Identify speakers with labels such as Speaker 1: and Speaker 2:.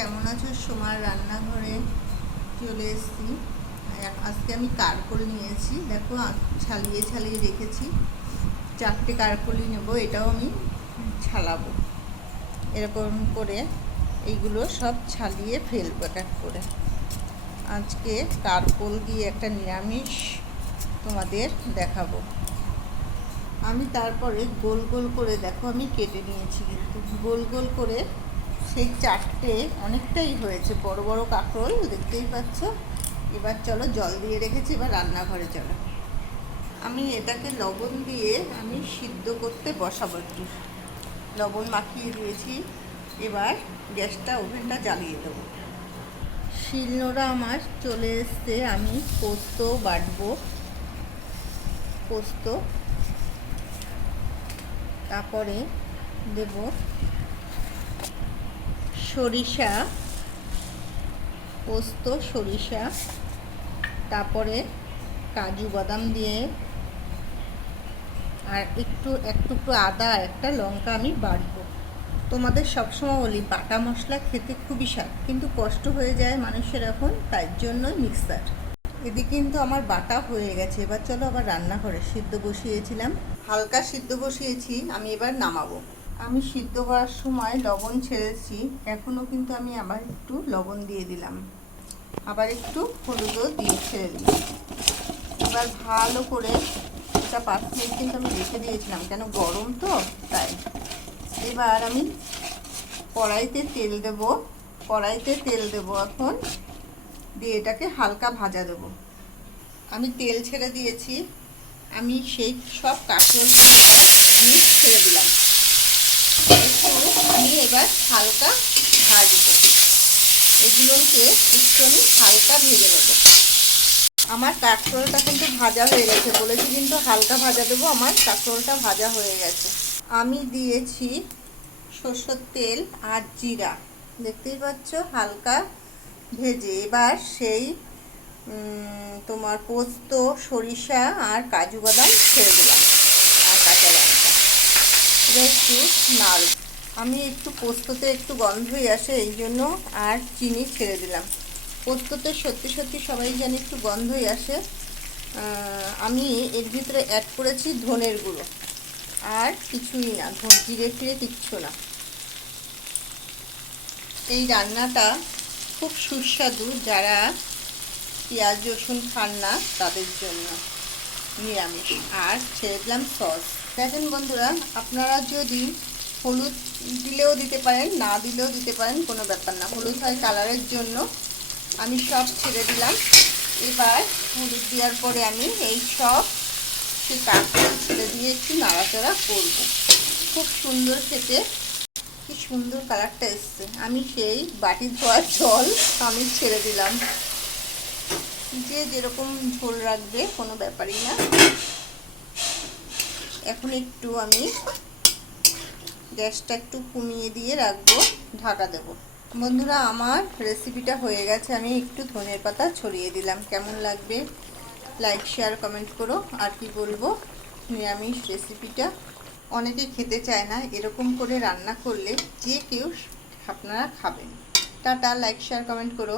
Speaker 1: কেমন আছো? সোমার রান্নাঘরে চলে এসেছি। আজকে আমি কারকল নিয়েছি দেখো ছালিয়ে ছালিয়ে রেখেছি। চারটে কারকলি নেব, এটাও আমি ছালাবো। এরকম করে এইগুলো সব ছালিয়ে ফেলব এক করে। আজকে কারকল দিয়ে একটা নিরামিষ তোমাদের দেখাবো। আমি তারপরে গোল গোল করে, দেখো আমি কেটে নিয়েছি কিন্তু। গোল গোল করে সেই চারটে অনেকটাই হয়েছে। বড় বড় কাঁকরোল, দেখতেই পাচ্ছ। এবার চলো জল দিয়ে রেখেছি, এবার রান্নাঘরে চলো। আমি এটাকে লবণ দিয়ে আমি সিদ্ধ করতে বসাবো একটু। লবণ মাখিয়ে দিয়েছি। এবার গ্যাসটা ওভেনটা জ্বালিয়ে দেবো। শিলনোড়া আমার চলে এসছে। আমি পোস্ত বাটবো। পোস্ত। তারপরে দেব সরিষা, পোস্ত, সরিষা, তারপরে কাজু বাদাম দিয়ে আর একটু, এক টুকরো আদা, একটা লঙ্কা আমি বাড়বো। তোমাদের সবসময় বলি, বাটা মশলা খেতে খুবই স্বাদ, কিন্তু কষ্ট হয়ে যায় মানুষের এখন তার জন্য মিক্সার। এদিকে কিন্তু আমার বাটা হয়ে গেছে। এবার চলো আবার রান্না করে সিদ্ধ বসিয়েছিলাম। হালকা সিদ্ধ বসিয়েছি, আমি এবার নামাবো। আমি সিদ্ধ করার সময় লবণ ছেড়েছি। এখনও কিন্তু আমি আবার একটু লবণ দিয়ে দিলাম। আবার একটু হলুদও দিয়ে ছেড়ে দিলাম। এবার ভালো করে এটা পাঁচ মিনিট কিন্তু আমি রেখে দিয়েছিলাম, কেন গরম তো, তাই। এবার আমি কড়াইতে তেল দেব, কড়াইতে তেল দেব এখন, দিয়ে এটাকে হালকা ভাজা দেব। আমি তেল ছেড়ে দিয়েছি, আমি সেই সব আমি ছেড়ে দিলাম। আমি এবার হালকা ভাজবো এগুলোকে একটু আমি হালকা ভেজে নেব। আমার কাঁকরোলটা কিন্তু ভাজা হয়ে গেছে। বলেছি কিন্তু হালকা ভাজা দেবো, আমার কাঁকরোলটা ভাজা হয়ে গেছে। আমি দিয়েছি সর্ষের তেল আর জিরা। দেখতেই পাচ্ছ হালকা ভেজে। এবার সেই তোমার পোস্ত, সরিষা আর কাজু বাদাম ছেড়ে দিলাম আর কাঁচা লঙ্কা। এবার একটু নাড়। আমি একটু পোস্ততে একটু গন্ধই আসে, এই জন্য আর চিনি ছেড়ে দিলাম। পোস্ততে সত্যি সত্যি সবাই জানি একটু গন্ধই আসে। আমি এর ভিতরে অ্যাড করেছি ধনের গুঁড়ো। আর কিছুই না, ধন জিরে ফিরে কিচ্ছু না। এই রান্নাটা খুব সুস্বাদু যারা পেঁয়াজ, রসুন খান না, তাদের জন্য। নিরামিষ। আর ছেড়ে দিলাম সস। দেখেন বন্ধুরা, আপনারা যদি হলুদ দিলেও দিতে পারেন, না দিলেও দিতে পারেন, কোনো ব্যাপার না। হলুদ হয় কালারের জন্য। আমি সব ছেড়ে দিলাম। এবার হলুদ দেওয়ার পরে আমি এই সব সে কাঁকড়া ছেড়ে দিয়ে একটু নাড়াচাড়া করব। খুব সুন্দর খেতে। কি সুন্দর কালারটা এসছে। আমি সেই বাটি ধোয়ার জল আমি ছেড়ে দিলাম। যে যেরকম ঝোল রাখবে, কোনো ব্যাপারই না। এখন একটু আমি গ্যাসটা একটু কমিয়ে দিয়ে রাখব, ঢাকা দেব। বন্ধুরা, আমার রেসিপিটা হয়ে গেছে, আমি একটু ধনের পাতা ছড়িয়ে দিলাম। কেমন লাগবে? লাইক শেয়ার কমেন্ট করো। আর কি বলব? নিরামিষ রেসিপিটা অনেকে খেতে চায় না, এরকম করে রান্না করলে যে কেউ আপনারা খাবেন। টাটা লাইক শেয়ার কমেন্ট করো।